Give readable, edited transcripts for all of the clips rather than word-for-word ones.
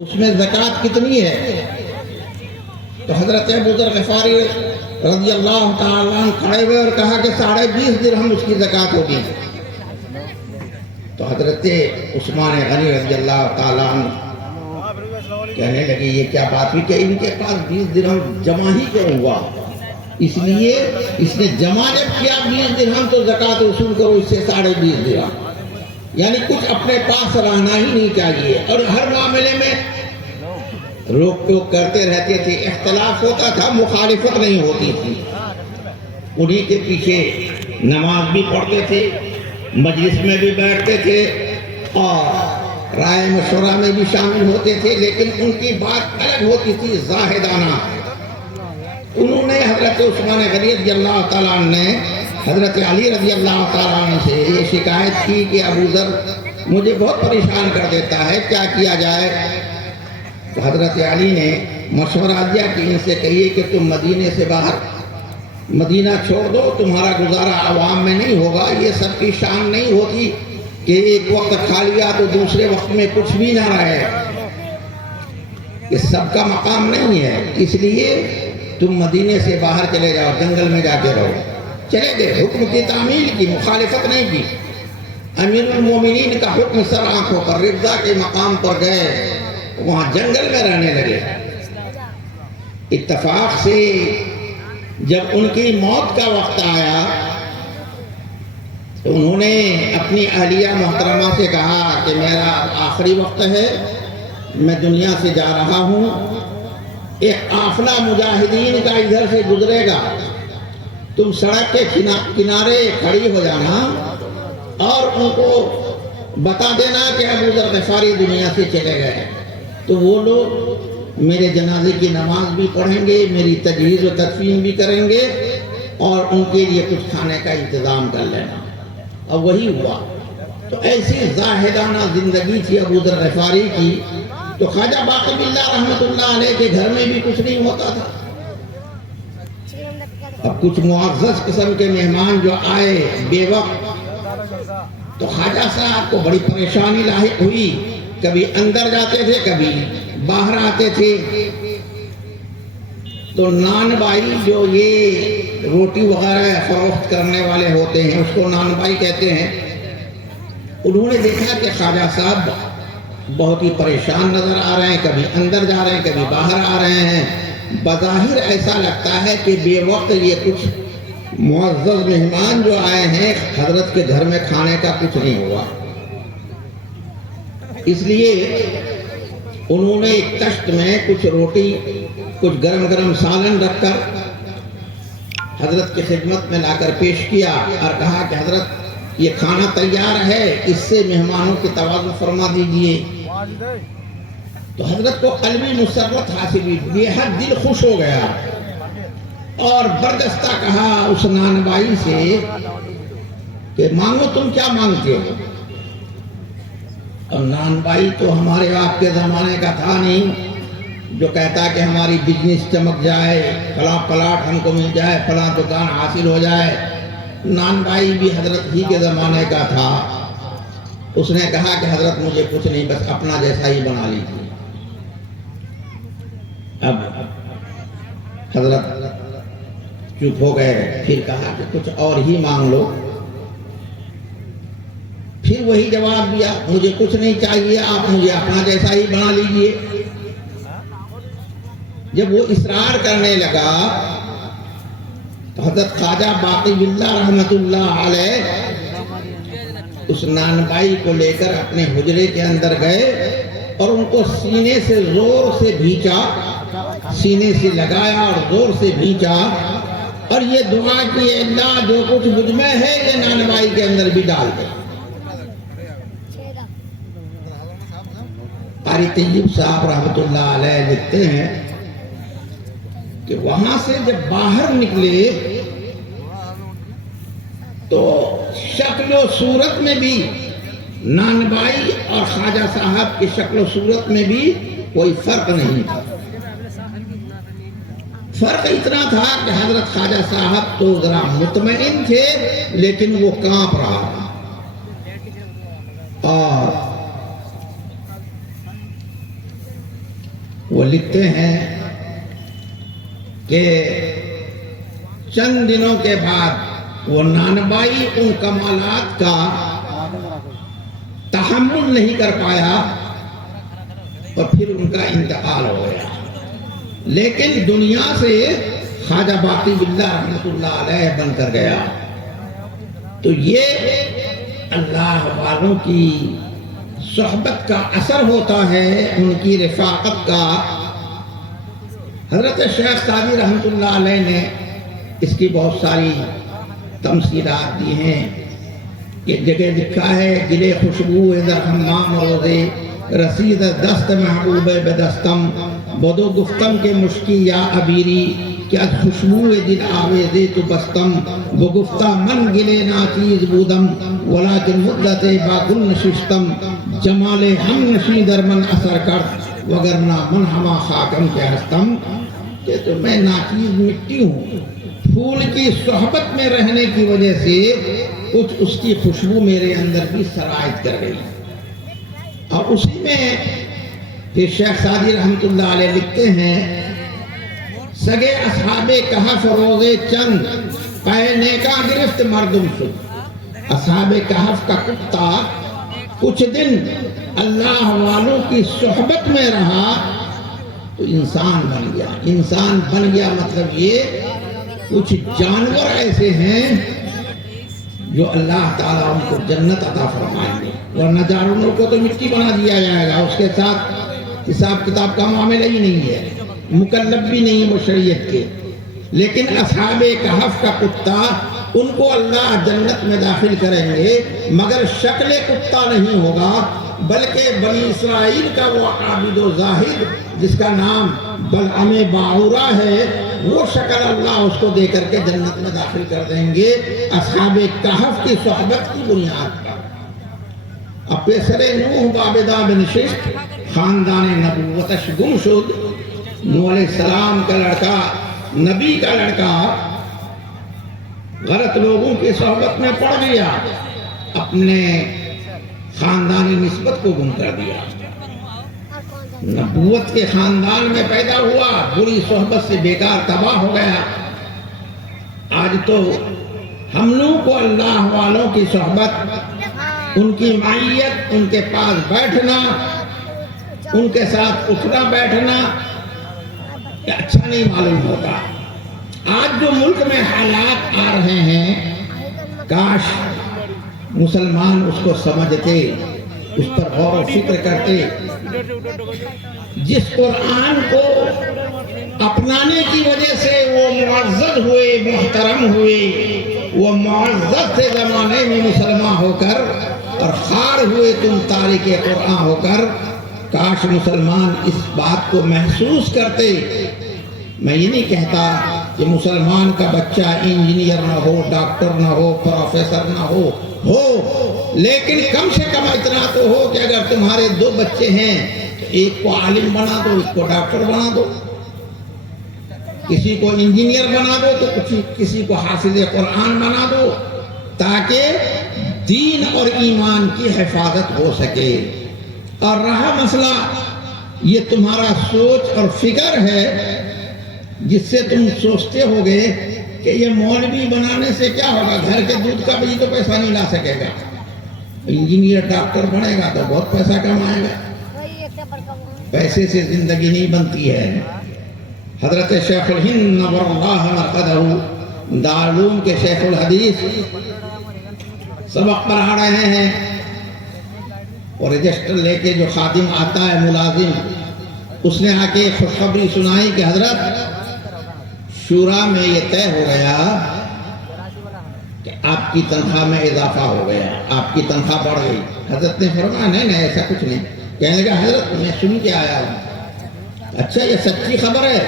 اس میں زکوٰۃ کتنی ہے؟ تو حضرت ابو ذر غفاری رضی اللہ تعالیٰ عنہ کھڑے ہوئے اور کہا کہ 20.5 درہم اس کی زکوٰۃ ہوگی۔ تو حضرت عثمان غنی رضی اللہ تعالیٰ عنہ کہنے لگے یہ کیا بات ہوئی کہ ان کے پاس 20 درہم جمع ہی کیوں ہوا؟ اس لیے اس نے جمع جب کیا 20 درہم تو زکوٰۃ وصول کرو اس سے 20.5 درہم، یعنی کچھ اپنے پاس رہنا ہی نہیں چاہیے۔ اور ہر معاملے میں روک ٹوک کرتے رہتے تھے، اختلاف ہوتا تھا، مخالفت نہیں ہوتی تھی۔ انہی کے پیچھے نماز بھی پڑھتے تھے، مجلس میں بھی بیٹھتے تھے اور رائے مشورہ میں بھی شامل ہوتے تھے، لیکن ان کی بات الگ ہوتی تھی، زاہدانہ۔ انہوں نے حضرت عثمان غنی رضی اللہ تعالیٰ عنہ نے حضرت علی رضی اللہ تعالیٰ عنہ سے یہ شکایت کی کہ ابو ذر مجھے بہت پریشان کر دیتا ہے، کیا کیا جائے؟ تو حضرت علی نے مشورہ دیا کہ ان سے کہیے کہ تم مدینے سے باہر مدینہ چھوڑ دو، تمہارا گزارا عوام میں نہیں ہوگا۔ یہ سب کی شان نہیں ہوتی کہ ایک وقت کھا لیا تو دوسرے وقت میں کچھ بھی نہ رہے، یہ سب کا مقام نہیں ہے۔ اس لیے تم مدینے سے باہر چلے جاؤ، جنگل میں جا کے رہو۔ چلے گئے، حکم کی تعمیل کی، مخالفت نہیں کی۔ امیر المومنین کا حکم سر آنکھوں پر، رضا کے مقام پر گئے، وہاں جنگل میں رہنے لگے۔ اتفاق سے جب ان کی موت کا وقت آیا تو انہوں نے اپنی اہلیہ محترمہ سے کہا کہ میرا آخری وقت ہے، میں دنیا سے جا رہا ہوں، ایک قافلہ مجاہدین کا ادھر سے گزرے گا، تم سڑک کے کنارے کھڑی ہو جانا اور ان کو بتا دینا کہ ابو ذر غفاری دنیا سے چلے گئے۔ تو وہ لوگ میرے جنازے کی نماز بھی پڑھیں گے، میری تجہیز و تدفین بھی کریں گے اور ان کے لیے کچھ کھانے کا انتظام کر لینا۔ اور وہی ہوا۔ تو ایسی زاہدانہ زندگی تھی ابو ذر غفاری کی، تو خواجہ باقی باللہ رحمت اللہ علیہ کے گھر میں بھی کچھ نہیں ہوتا تھا۔ اب کچھ معزز قسم کے مہمان جو آئے بے وقت، تو خواجہ صاحب کو بڑی پریشانی لاحق ہوئی، کبھی اندر جاتے تھے کبھی باہر آتے تھے۔ تو نان بائی جو یہ روٹی وغیرہ فروخت کرنے والے ہوتے ہیں، اس کو نان بائی کہتے ہیں، انہوں نے دیکھا کہ خواجہ صاحب بہت ہی پریشان نظر آ رہے ہیں، کبھی اندر جا رہے ہیں کبھی باہر آ رہے ہیں۔ بظاہر ایسا لگتا ہے کہ بے وقت یہ کچھ معزز مہمان جو آئے ہیں، حضرت کے گھر میں کھانے کا کچھ نہیں ہوا۔ اس لیے انہوں نے ایک تشت میں کچھ روٹی، کچھ گرم گرم سالن رکھ کر حضرت کی خدمت میں لا کر پیش کیا اور کہا کہ حضرت یہ کھانا تیار ہے، اس سے مہمانوں کی توازن فرما دیجئے۔ تو حضرت کو قلبی مسرت حاصل ہوئی، بے حد دل خوش ہو گیا اور بردستہ کہا اس نان بائی سے کہ مانگو، تم کیا مانگتے ہو؟ اور نان بائی تو ہمارے آپ کے زمانے کا تھا نہیں، جو کہتا کہ ہماری بزنس چمک جائے، فلاں پلاٹ ہم کو مل جائے، فلاں دکان حاصل ہو جائے۔ نان بائی بھی حضرت ہی کے زمانے کا تھا۔ اس نے کہا کہ حضرت مجھے کچھ نہیں، بس اپنا جیسا ہی بنا لیجیے۔ اب حضرت چپ ہو گئے، پھر کہا کہ کچھ اور ہی مانگ لو۔ پھر وہی جواب دیا، مجھے کچھ نہیں چاہیے، آپ مجھے اپنا جیسا ہی بنا لیجئے۔ جب وہ اصرار کرنے لگا تو حضرت خواجہ باقی باللہ رحمت اللہ علیہ اس نان بائی کو لے کر اپنے حجرے کے اندر گئے اور ان کو سینے سے زور سے بھینچا، سینے سے لگایا اور زور سے بھینچا اور یہ دعا کی، اللہ جو کچھ مجھ میں ہے یہ نان بائی کے اندر بھی ڈال دے۔ قاری طیب صاحب رحمت اللہ علیہ لکھتے ہیں کہ وہاں سے جب باہر نکلے تو شکل و صورت میں بھی نان بائی اور خواجہ صاحب کی شکل و صورت میں بھی کوئی فرق نہیں تھا۔ فرق اتنا تھا کہ حضرت خواجہ صاحب تو ذرا مطمئن تھے لیکن وہ کانپ رہا تھا، اور وہ لکھتے ہیں کہ چند دنوں کے بعد وہ نانبائی ان کمالات کا تحمل نہیں کر پایا اور پھر ان کا انتقال ہو گیا، لیکن دنیا سے خواجہ باقی باللہ رحمۃ اللہ علیہ بن کر گیا۔ تو یہ اللہ والوں کی صحبت کا اثر ہوتا ہے، ان کی رفاقت کا۔ حضرت شیخ سعدی رحمۃ اللہ علیہ نے اس کی بہت ساری تمثیلات دی ہیں۔ ایک جگہ لکھا ہے، گلے خوشبو در حمام روزے رسید دست محبوب بدستم، بدو گفتم کے مشکی یا عبیری، کیا خوشبو دل آویزے تو بستم، بگفتہ من گلے ناچیز بودم، ولیکن مدت باگل نشستم، جمال ہم نشی در من اثر کرد، وگرنہ من ہما خاکم کے ہستم۔ کہ تو میں ناچیز مٹی ہوں، پھول کی صحبت میں رہنے کی وجہ سے کچھ اس کی خوشبو میرے اندر بھی سرایت کر گئی۔ اور اسی میں کہ شیخ سعدی رحمۃ اللہ علیہ لکھتے ہیں، سگے اصحاب کہف روزے چند، پے نیکا گرفت مردم شد۔ اصحاب کہف کا کتا کچھ دن اللہ والوں کی صحبت میں رہا تو انسان بن گیا۔ انسان بن گیا مطلب یہ، کچھ جانور ایسے ہیں جو اللہ تعالیٰ ان کو جنت عطا فرمائیں گے، ورنہ جانوروں کو تو مٹی بنا دیا جائے گا، اس کے ساتھ حساب کتاب کا معاملہ ہی نہیں ہے، مکلف بھی نہیں وہ شریعت کے۔ لیکن اصحاب کہف کا کتا، ان کو اللہ جنت میں داخل کریں گے، مگر شکل کتا نہیں ہوگا، بلکہ بنی اسرائیل کا وہ عابد و زاہد جس کا نام بلعم باعورہ ہے، وہ شکل اللہ اس کو دے کر کے جنت میں داخل کر دیں گے اصحاب کہف کی صحبت کی بنیاد پر۔ اب پیسر نوح بابدہ بن ششت خاندان نبوتش گم شد۔ نوح علیہ السلام کا لڑکا، نبی کا لڑکا غلط لوگوں کی صحبت میں پڑ گیا، اپنے خاندانی نسبت کو گم کر دیا، نبوت کے خاندان میں پیدا ہوا، بری صحبت سے بیکار تباہ ہو گیا۔ آج تو ہم لوگوں کو اللہ والوں کی صحبت، ان کی معیت، ان کے پاس بیٹھنا، ان کے ساتھ اٹھنا بیٹھنا اچھا نہیں معلوم ہوتا۔ آج جو ملک میں حالات آ رہے ہیں، کاش مسلمان اس کو سمجھتے، اس پر غور و فکر کرتے۔ جس قرآن کو اپنانے کی وجہ سے وہ معزز ہوئے، محترم ہوئے، وہ معزز تھے زمانے میں مسلمان ہو کر، اور خار ہوئے تم تارک قرآن ہو کر۔ کاش مسلمان اس بات کو محسوس کرتے۔ میں یہ نہیں کہتا کہ مسلمان کا بچہ انجینئر نہ ہو، ڈاکٹر نہ ہو، پروفیسر نہ ہو، لیکن کم سے کم اتنا تو ہو کہ اگر تمہارے دو بچے ہیں تو ایک کو عالم بنا دو، ایک کو ڈاکٹر بنا دو، کسی کو انجینئر بنا دو تو کسی کو حافظ قرآن بنا دو، تاکہ دین اور ایمان کی حفاظت ہو سکے۔ اور رہا مسئلہ یہ تمہارا سوچ اور فکر ہے، جس سے تم سوچتے ہوگے کہ یہ مولوی بنانے سے کیا ہوگا، گھر کے دودھ کا بھی تو پیسہ نہیں لا سکے گا، انجینئر ڈاکٹر بنے گا تو بہت پیسہ کمائے گا۔ پیسے سے زندگی نہیں بنتی ہے۔ حضرت شیخ الہند نور اللہ مرقدہ دارالعلوم کے شیخ الحدیث سبق پڑھا رہے ہیں، اور رجسٹر لے کے جو خادم آتا ہے ملازم، اس نے آ کے خوشخبری سنائی کہ حضرت شورا میں یہ طے ہو گیا کہ آپ کی تنخواہ میں اضافہ ہو گیا، آپ کی تنخواہ بڑھ گئی۔ حضرت نے فرمایا نہیں ایسا کچھ نہیں۔ کہنے لگا حضرت میں سن کے آیا ہوں۔ اچھا یہ سچی خبر ہے؟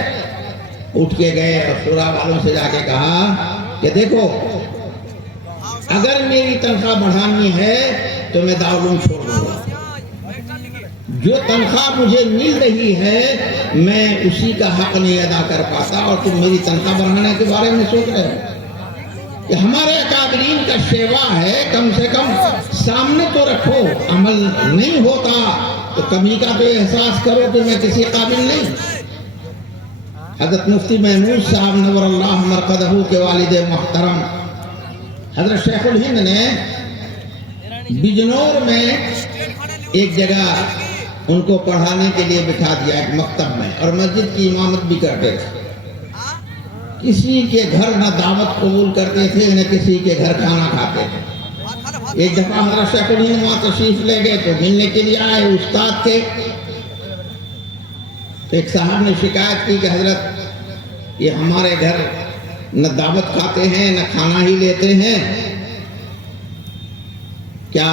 اٹھ کے گئے اور شورا والوں سے جا کے کہا کہ دیکھو اگر میری تنخواہ بڑھانی ہے تو میں دارالعلوم چھوڑ دوں گا، جو تنخواہ مجھے مل رہی ہے میں اسی کا حق نہیں ادا کر پاتا، اور تم میری تنخواہ بڑھانے کے بارے میں سوچ رہے ہو؟ کہ ہمارے اکابرین کا شیوا ہے، کم سے کم سامنے تو رکھو، عمل نہیں ہوتا تو کمی کا تو احساس کرو کہ میں کسی قابل نہیں. حضرت مفتی محمود صاحب نور اللہ مرقدہ کے والد محترم حضرت شیخ الہند نے بجنور میں ایک جگہ ان کو پڑھانے کے لیے بٹھا دیا ایک مکتب میں، اور مسجد کی امامت بھی کرتے تھے. کسی کے گھر نہ دعوت قبول کرتے تھے نہ کسی کے گھر کھانا کھاتے تھے. ایک دفعہ حضرت شیخ الہند وہاں تشریف لے گئے تو ملنے کے لیے آئے، استاد تھے. ایک صاحب نے شکایت کی کہ حضرت یہ ہمارے گھر نہ دعوت کھاتے ہیں نہ کھانا ہی لیتے ہیں، کیا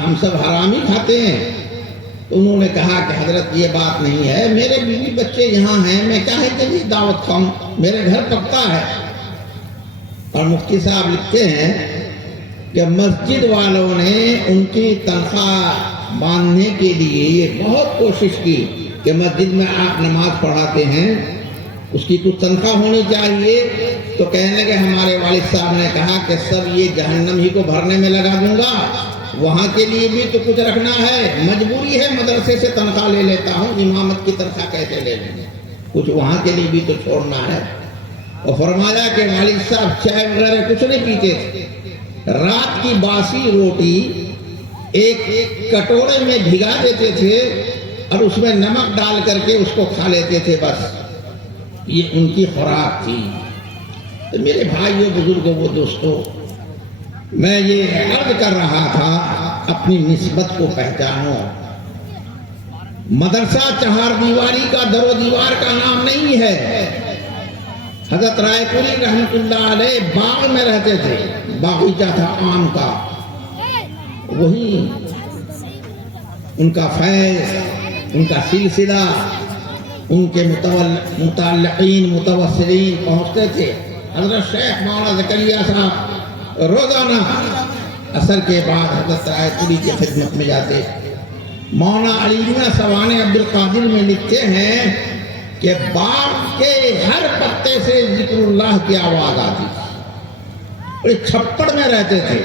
ہم سب حرامی کھاتے ہیں؟ تو انہوں نے کہا کہ حضرت یہ بات نہیں ہے، میرے بیوی بچے یہاں ہیں، میں کاہے کے لیے دعوت کھاؤں، میرے گھر پکتا ہے. اور مفتی صاحب لکھتے ہیں کہ مسجد والوں نے ان کی تنخواہ باندھنے کے لیے یہ بہت کوشش کی کہ مسجد میں آپ نماز پڑھاتے ہیں، اس کی کچھ تنخواہ ہونی چاہیے. تو کہنے لگے ہمارے والد صاحب نے کہا کہ سب یہ جہنم ہی کو بھرنے میں لگا دوں گا، وہاں کے لیے بھی تو کچھ رکھنا ہے، مجبوری ہے مدرسے سے تنخواہ لے لیتا ہوں، امامت کی تنخواہ کیسے لے لیں گے، کچھ وہاں کے لیے بھی تو چھوڑنا ہے. اور فرمایا کہ والد صاحب چائے وغیرہ کچھ نہیں پیتے تھے، رات کی باسی روٹی ایک کٹورے میں بھگا دیتے تھے اور اس میں نمک ڈال کر کے اس کو کھا لیتے تھے، بس یہ ان کی خوراک تھی. تو میرے بھائیوں بزرگوں وہ دوستوں، میں یہ عرض کر رہا تھا اپنی نسبت کو پہچانو. مدرسہ چہار دیواری کا در و دیوار کا نام نہیں ہے. حضرت رائے پوری رحمت اللہ علیہ باغ میں رہتے تھے، باغیچہ تھا آم کا، وہی ان کا فیض، ان کا سلسلہ، ان کے متعلقین متوسلین پہنچتے تھے. حضرت شیخ مولانا زکریا صاحب روزانہ عصر کے بعد حضرت رائے پوری کی خدمت میں جاتے. مولانا علی میاں سوانح عبد القادر میں لکھتے ہیں کہ باغ کے ہر پتے سے ذکر اللہ کی آواز آتی تھی. ایک چھپڑ میں رہتے تھے.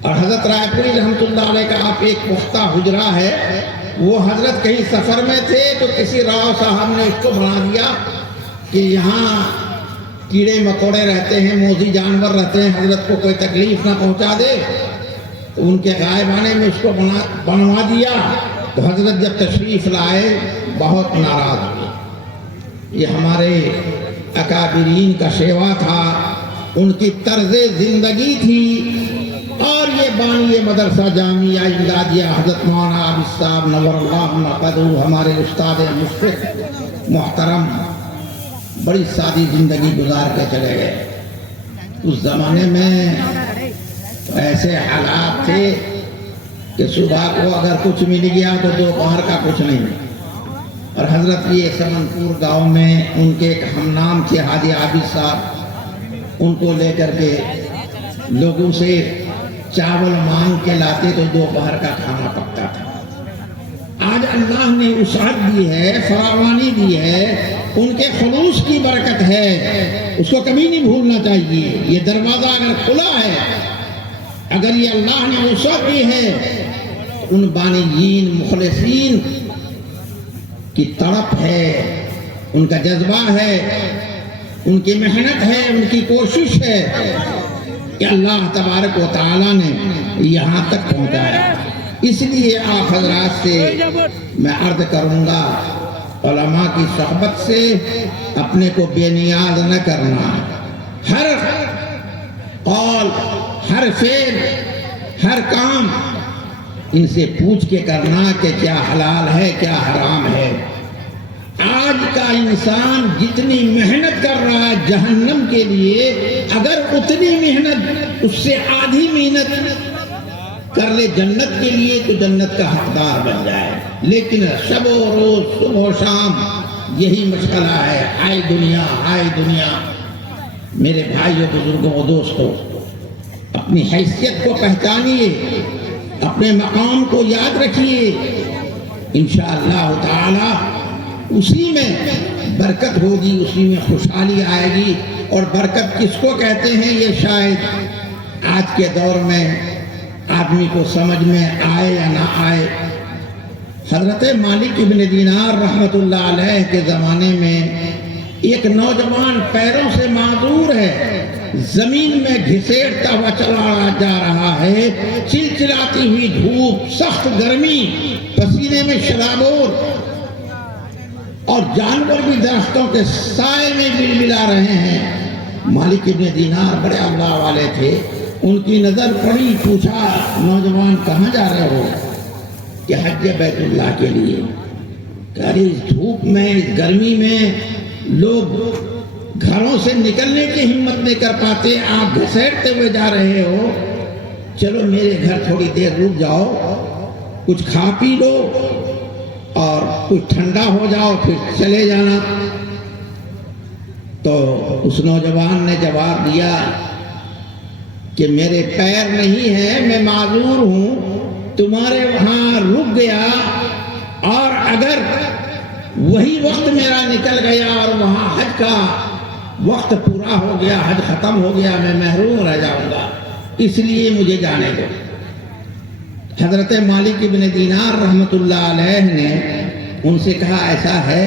اور حضرت رائے پوری رحمت اللہ علیہ کا آپ ایک پختہ حجرہ ہے، وہ حضرت کہیں سفر میں تھے تو کسی راؤ صاحب نے اس کو بنا دیا کہ یہاں کیڑے مکوڑے رہتے ہیں، موذی جانور رہتے ہیں، حضرت کو کوئی تکلیف نہ پہنچا دے. تو ان کے غائبانے میں اس کو بنوا دیا. تو حضرت جب تشریف لائے بہت ناراض ہوئے. یہ ہمارے اکابرین کا شیوا تھا، ان کی طرز زندگی تھی. اور یہ بانی مدرسہ جامعہ امدادیہ حضرت مولانا عابد صاحب نور اللہ مرقدہ ہمارے استاد مشفق محترم بڑی سادی زندگی گزار کے چلے گئے. اس زمانے میں ایسے حالات تھے کہ صبح کو اگر کچھ مل گیا تو دوپہر کا کچھ نہیں. اور حضرت یہ سمنپور گاؤں میں ان کے ایک ہم نام تھے حاجی عابد صاحب، ان کو لے کر کے لوگوں سے چاول مانگ کے لاتے تو دوپہر کا کھانا پکتا تھا. آج اللہ نے وسعت دی ہے، فراوانی دی ہے، ان کے خلوص کی برکت ہے، اس کو کبھی نہیں بھولنا چاہیے. یہ دروازہ اگر کھلا ہے، اگر یہ اللہ نے وسعت دی ہے، ان بانیین مخلصین کی تڑپ ہے، ان کا جذبہ ہے، ان کی محنت ہے، ان کی کوشش ہے کہ اللہ تبارک و تعالیٰ نے یہاں تک پہنچایا. اس لیے آپ حضرات سے میں عرض کروں گا، علماء کی صحبت سے اپنے کو بے نیاز نہ کرنا. ہر قول، ہر فعل، ہر کام ان سے پوچھ کے کرنا کہ کیا حلال ہے کیا حرام ہے. آج کا انسان جتنی محنت کر رہا ہے جہنم کے لیے، اگر اتنی محنت اس سے آدھی محنت کر لے جنت کے لیے تو جنت کا حقدار بن جائے. لیکن شب و روز صبح و شام یہی مشغلہ ہے، ہائے دنیا ہائے دنیا. میرے بھائیوں بزرگوں و دوستوں، اپنی حیثیت کو پہچانیے، اپنے مقام کو یاد رکھیے. انشاءاللہ تعالی اسی میں برکت ہوگی، اسی میں خوشحالی آئے گی. اور برکت کس کو کہتے ہیں یہ شاید آج کے دور میں آدمی کو سمجھ میں آئے یا نہ آئے. حضرت مالک ابن دینار رحمت اللہ علیہ کے زمانے میں ایک نوجوان پیروں سے معذور ہے، زمین میں گھسیٹتا ہوا چلا جا رہا ہے، چلچلاتی ہوئی دھوپ، سخت گرمی، پسینے میں شرابور، اور جانور بھی درختوں کے سائے میں بلبلا رہے ہیں۔ مالک ابن دینار بڑے اللہ والے تھے، ان کی نظر پڑی، پوچھا نوجوان کہاں جا رہے ہو؟ کہ حج بیت اللہ کے لیے۔ کہ اس دھوپ میں، اس گرمی میں لوگ گھروں سے نکلنے کی ہمت نہیں کر پاتے، آپ گھسیٹتے ہوئے جا رہے ہو، چلو میرے گھر تھوڑی دیر رک جاؤ، کچھ کھا پی لو اور کچھ ٹھنڈا ہو جاؤ پھر چلے جانا۔ تو اس نوجوان نے جواب دیا کہ میرے پیر نہیں ہیں، میں معذور ہوں، تمہارے وہاں رک گیا، اور اگر وہی وقت میرا نکل گیا اور وہاں حج کا وقت پورا ہو گیا، حج ختم ہو گیا، میں محروم رہ جاؤں گا، اس لیے مجھے جانے دو۔ حضرت مالک ابن دینار رحمت اللہ علیہ نے ان سے کہا ایسا ہے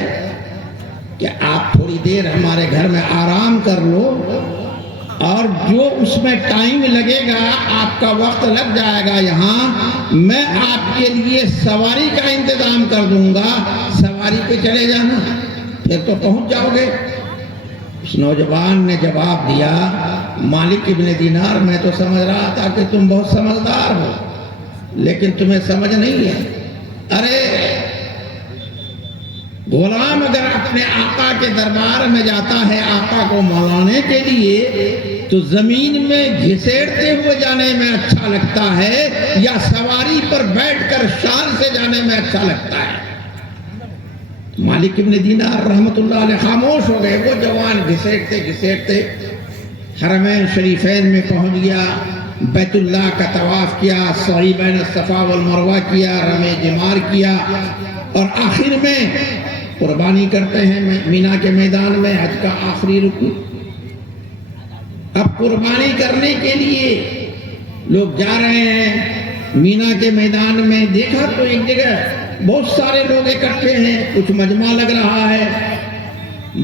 کہ آپ تھوڑی دیر ہمارے گھر میں آرام کر لو، اور جو اس میں ٹائم لگے گا، آپ کا وقت لگ جائے گا یہاں، میں آپ کے لیے سواری کا انتظام کر دوں گا، سواری پہ چلے جانا، پھر تو پہنچ جاؤ گے۔ اس نوجوان نے جواب دیا مالک ابن دینار، میں تو سمجھ رہا تھا کہ تم بہت سمجھدار ہو، لیکن تمہیں سمجھ نہیں ہے۔ ارے غلام اگر اپنے آقا کے دربار میں جاتا ہے آقا کو مولانے کے لیے، تو زمین میں گھسیٹتے ہوئے جانے میں اچھا لگتا ہے یا سواری پر بیٹھ کر شان سے جانے میں اچھا لگتا ہے؟ مالک ابن دینار رحمت اللہ علیہ خاموش ہو گئے۔ وہ جوان گھسیٹتے گھسیٹتے حرمین شریفین میں پہنچ گیا، بیت اللہ کا طواف کیا، سعی بین الصفا والمروہ کیا، رمے جمار کیا، اور آخر میں قربانی کرتے ہیں مینا کے میدان میں، حج کا آخری رکن۔ اب قربانی کرنے کے لیے لوگ جا رہے ہیں مینا کے میدان میں، دیکھا تو ایک جگہ بہت سارے لوگ اکٹھے ہیں، کچھ مجمع لگ رہا ہے۔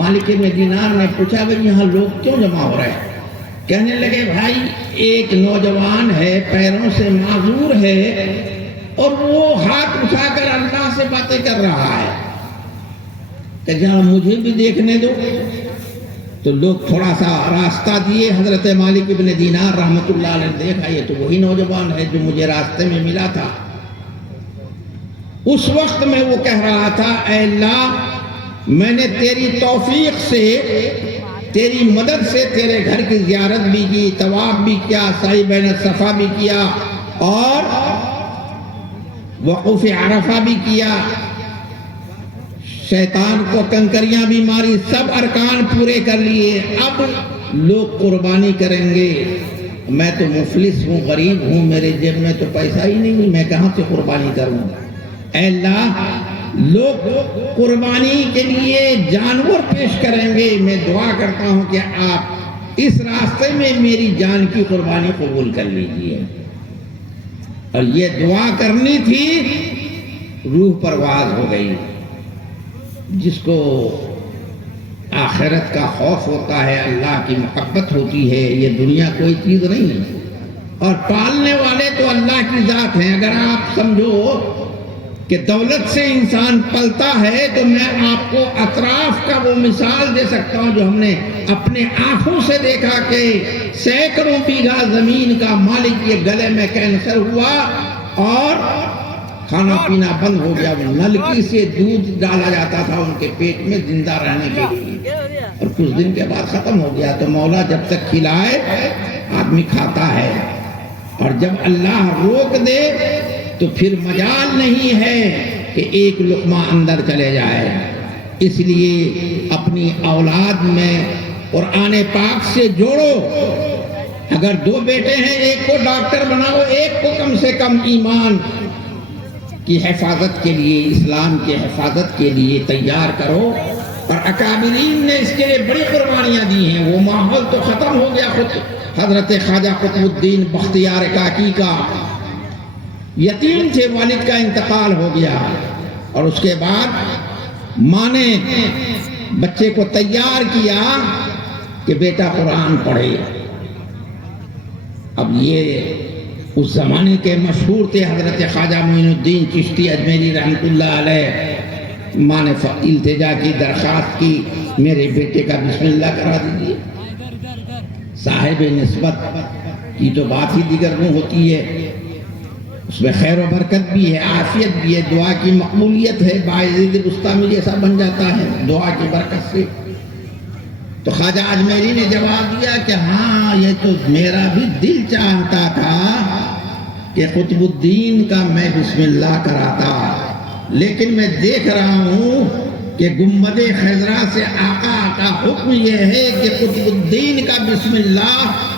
مالک ابن دینار نے پوچھا کہ یہاں لوگ کیوں جمع ہو رہے ہیں؟ کہنے لگے بھائی ایک نوجوان ہے، پیروں سے معذور ہے، اور وہ ہاتھ اٹھا کر اللہ سے باتیں کر رہا ہے، کہ جہاں مجھے بھی دیکھنے دو۔ تو لوگ تھوڑا سا راستہ دیے، حضرت مالک ابن دینار رحمت اللہ علیہ نے دیکھا یہ تو وہی نوجوان ہے جو مجھے راستے میں ملا تھا۔ اس وقت میں وہ کہہ رہا تھا اے اللہ، میں نے تیری توفیق سے، تیری مدد سے تیرے گھر کی زیارت بھی کی، طواف بھی کیا، سعی بین الصفا بھی کیا، اور وقوف عرفہ بھی کیا، شیطان کو کنکریاں بھی ماری، سب ارکان پورے کر لیے، اب لوگ قربانی کریں گے، میں تو مفلس ہوں، غریب ہوں، میرے جیب میں تو پیسہ ہی نہیں، میں کہاں سے قربانی کروں؟ اے اللہ، لوگ قربانی کے لیے جانور پیش کریں گے، میں دعا کرتا ہوں کہ آپ اس راستے میں میری جان کی قربانی قبول کر لیجئے۔ اور یہ دعا کرنی تھی، روح پرواز ہو گئی۔ جس کو آخرت کا خوف ہوتا ہے، اللہ کی محبت ہوتی ہے، یہ دنیا کوئی چیز نہیں ہے، اور پالنے والے تو اللہ کی ذات ہیں۔ اگر آپ سمجھو کہ دولت سے انسان پلتا ہے، تو میں آپ کو اطراف کا وہ مثال دے سکتا ہوں جو ہم نے اپنے آنکھوں سے دیکھا کہ سینکڑوں بیگھا زمین کا مالک یہ گلے میں کینسر ہوا اور کھانا پینا بند ہو گیا، وہ نلکی سے دودھ ڈالا جاتا تھا ان کے پیٹ میں زندہ رہنے کے لیے، اور کچھ دن کے بعد ختم ہو گیا۔ تو مولا جب تک کھلائے آدمی کھاتا ہے، اور جب اللہ روک دے تو پھر مجال نہیں ہے کہ ایک لقمہ اندر چلے جائے۔ اس لیے اپنی اولاد میں قرآن پاک سے جوڑو۔ اگر دو بیٹے ہیں، ایک کو ڈاکٹر بناؤ، ایک کو کم سے کم ایمان کی حفاظت کے لیے، اسلام کی حفاظت کے لیے تیار کرو۔ اور اکابرین نے اس کے لیے بڑی قربانیاں دی ہیں۔ وہ ماحول تو ختم ہو گیا، خود حضرت خواجہ قطب الدین بختیار کاکی کا یتیم تھے، والد کا انتقال ہو گیا، اور اس کے بعد ماں نے بچے کو تیار کیا کہ بیٹا قرآن پڑھے. اب یہ اس زمانے کے مشہور تھے حضرت خواجہ معین الدین چشتی اجمیری رحمۃ اللہ علیہ. ماں نے التجا کی، درخواست کی، میرے بیٹے کا بسم اللہ کرا دیجیے. صاحب نسبت کی تو بات ہی دیگر میں ہوتی ہے، اس میں خیر و برکت بھی ہے، عافیت بھی ہے، دعا کی مقبولیت ہے، باعزید بستامی جیسا بن جاتا ہے دعا کی برکت سے. تو خواجہ اجمیری نے جواب دیا کہ ہاں یہ تو میرا بھی دل چاہتا تھا کہ قطب الدین کا میں بسم اللہ کراتا، لیکن میں دیکھ رہا ہوں کہ گنبد خضرا سے آقا کا حکم یہ ہے کہ قطب الدین کا بسم اللہ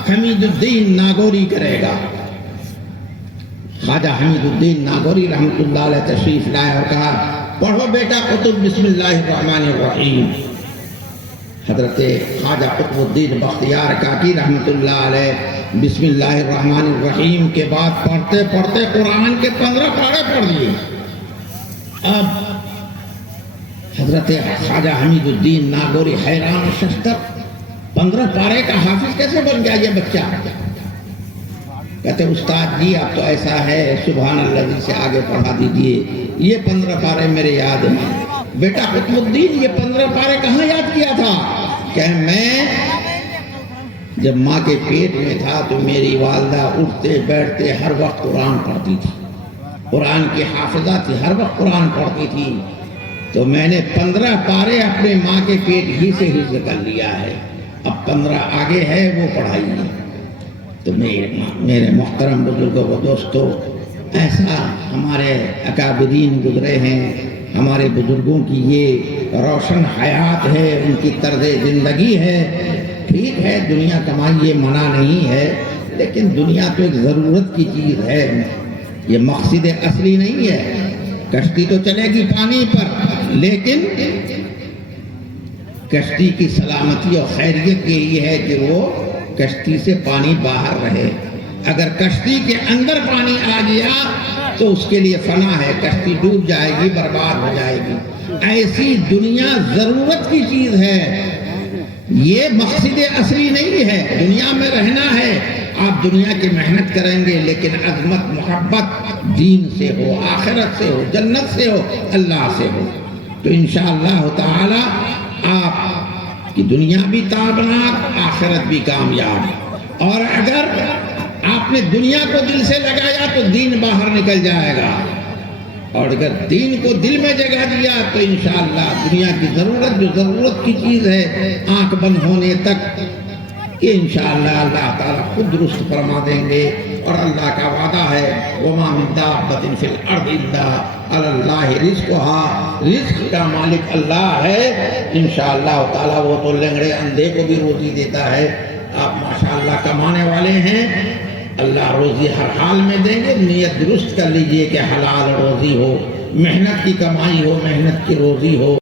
حمید الدین ناگوری کرے گا. خواجہ حمید الدین ناگوری رحمۃ اللہ علیہ تشریف لائے اور کہا پڑھو بیٹا قطب بسم اللہ الرحمن الرحیم. حضرت خواجہ قطب الدین بختیار کاکی رحمۃ اللہ علیہ بسم اللہ الرحمن الرحیم کے بعد پڑھتے پڑھتے قرآن کے 15 پارے پڑھ دیے. اب حضرت خواجہ حمید الدین ناگوری حیران ششتر، 15 پارے کا حافظ کیسے بن گیا یہ بچہ؟ کہتے استاد جی اب تو ایسا ہے سبحان اللہ جی سے آگے پڑھا دیجئے، یہ 15 پارے میرے یاد ہیں. بیٹا قطب الدین یہ 15 پارے کہاں یاد کیا تھا؟ کہ میں جب ماں کے پیٹ میں تھا تو میری والدہ اٹھتے بیٹھتے ہر وقت قرآن پڑھتی تھی، قرآن کی حافظہ تھی، ہر وقت قرآن پڑھتی تھی. تو میں نے 15 پارے اپنے ماں کے پیٹ ہی سے حفظ کر لیا ہے، اب 15 آگے ہے وہ پڑھائی ہے. تو میرے محترم بزرگوں و دوستوں، ایسا ہمارے اکابرین گزرے ہیں، ہمارے بزرگوں کی یہ روشن حیات ہے، ان کی طرز زندگی ہے. ٹھیک ہے دنیا کمائی یہ منع نہیں ہے، لیکن دنیا تو ایک ضرورت کی چیز ہے، یہ مقصد اصلی نہیں ہے. کشتی تو چلے گی پانی پر، لیکن کشتی کی سلامتی اور خیریت یہی ہے کہ وہ کشتی سے پانی باہر رہے. اگر کشتی کے اندر پانی آ گیا تو اس کے لیے فنا ہے، کشتی ڈوب جائے گی، برباد ہو جائے گی. ایسی دنیا ضرورت کی چیز ہے، یہ مقصد اصلی نہیں ہے. دنیا میں رہنا ہے، آپ دنیا کی محنت کریں گے لیکن عظمت محبت دین سے ہو، آخرت سے ہو، جنت سے ہو، اللہ سے ہو، تو انشاءاللہ تعالی آپ کی دنیا بھی تابناک، آخرت بھی کامیاب. اور اگر آپ نے دنیا کو دل سے لگایا تو دین باہر نکل جائے گا، اور اگر دین کو دل میں جگہ دیا تو انشاءاللہ دنیا کی ضرورت جو ضرورت کی چیز ہے آنکھ بند ہونے تک یہ انشاءاللہ اللہ تعالیٰ خود درست فرما دیں گے. اور اللہ کا وعدہ ہے وَمَا مِن دَابَّةٍ فِي الْأَرْضِ إِلَّا عَلَى اللَّهِ رِزْقُهَا، رزق کا مالک اللہ ہے. انشاءاللہ تعالیٰ وہ تو لنگڑے اندھے کو بھی روزی دیتا ہے. آپ ماشاءاللہ کمانے والے ہیں، اللہ روزی ہر حال میں دیں گے. نیت درست کر لیجئے کہ حلال روزی ہو، محنت کی کمائی ہو، محنت کی روزی ہو.